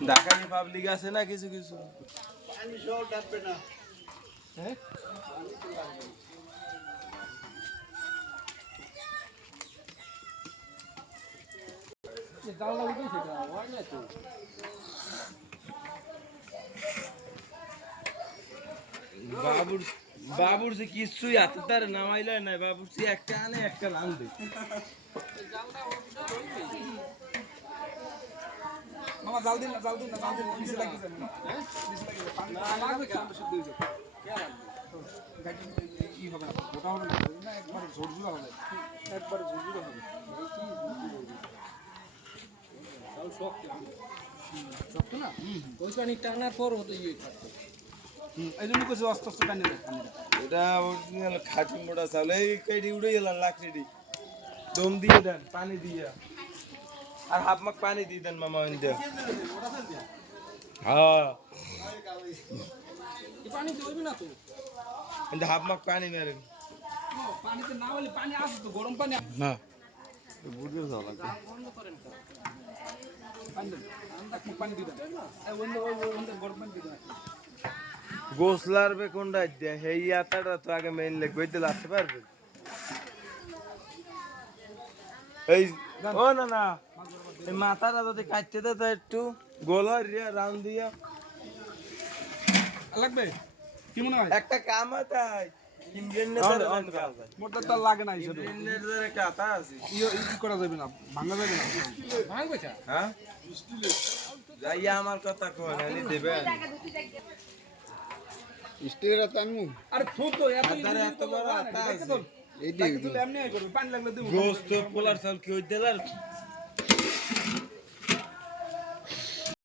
ঢাকায় পাবলিক আছে না কিছু কিছু পানি সব ডাববে না হ্যাঁ জানলা উঠে সেটা হয় না তো বাবুর বাবুর যে কিছুই হাতে তার নামাইলে না বাবুর সে একটা আনে একটা নাম দে মামা জাল দিন না নিচে লাগিয়ে যাবে হ্যাঁ নিচে লাগিয়ে যাবে পানি লাগবে কেন শুদ্ধ হয়ে যাবে কে লাগবে গাড়ি ই হবে না গোটা হবে না একবার ঝুরঝুরা হবে একবার ঝুরঝুরা হবে তাও শক্ত শক্ত না ওই পানি টানার পর হতো ইয়ে থাকতো এই জন্য কিছু আস্তে আস্তে টানে দেয় পানিটা এটা অরিজিনাল খাঁটি মোটা চাউল এই কেডি উড়ে গেল লাকড়ি দম দিয়ে দেন পানি দিয়ে আর হাফ মাক পানি দিয়ে দেন মামা ইন্দে হ্যাঁ এই পানি তো হইবে না তো ইন্দে হাফ মাক পানি মেরেন পানিতে না হলে পানি আসে তো গরম পানি না বুঝে যাওয়া লাগবে বন্ধ করেন পানি দেন পানি দিবেন এই ওই গরম পানি দিবেন গোসলার বে কোনটা দে হেই আতাটা তো আগে মেইন লে গইতে লাগতে পারবে এই ও না না এই মাথাটা যদি কাটতে দে তো একটু গোল রিয়া রাউন্ড দিয়া লাগবে কি মনে হয় একটা কাম আছে ইমরেনের কাজ আছে মোটর তো লাগে না হিসেবে ইমরেনের একটা আতা আছে ই করা যাবে না ভাঙা যাবে না ভাঙবে চা হ্যাঁ যাইয়া আমার কথা কোন আনি দেবেন স্টিলের আতা আনমু আরে ফুট তো আতারে এত বড় আতা আছে এই দিকে তো এমনি করবে পানি লাগলে দেব গোস্ত পোলার চাল কি হই দেলার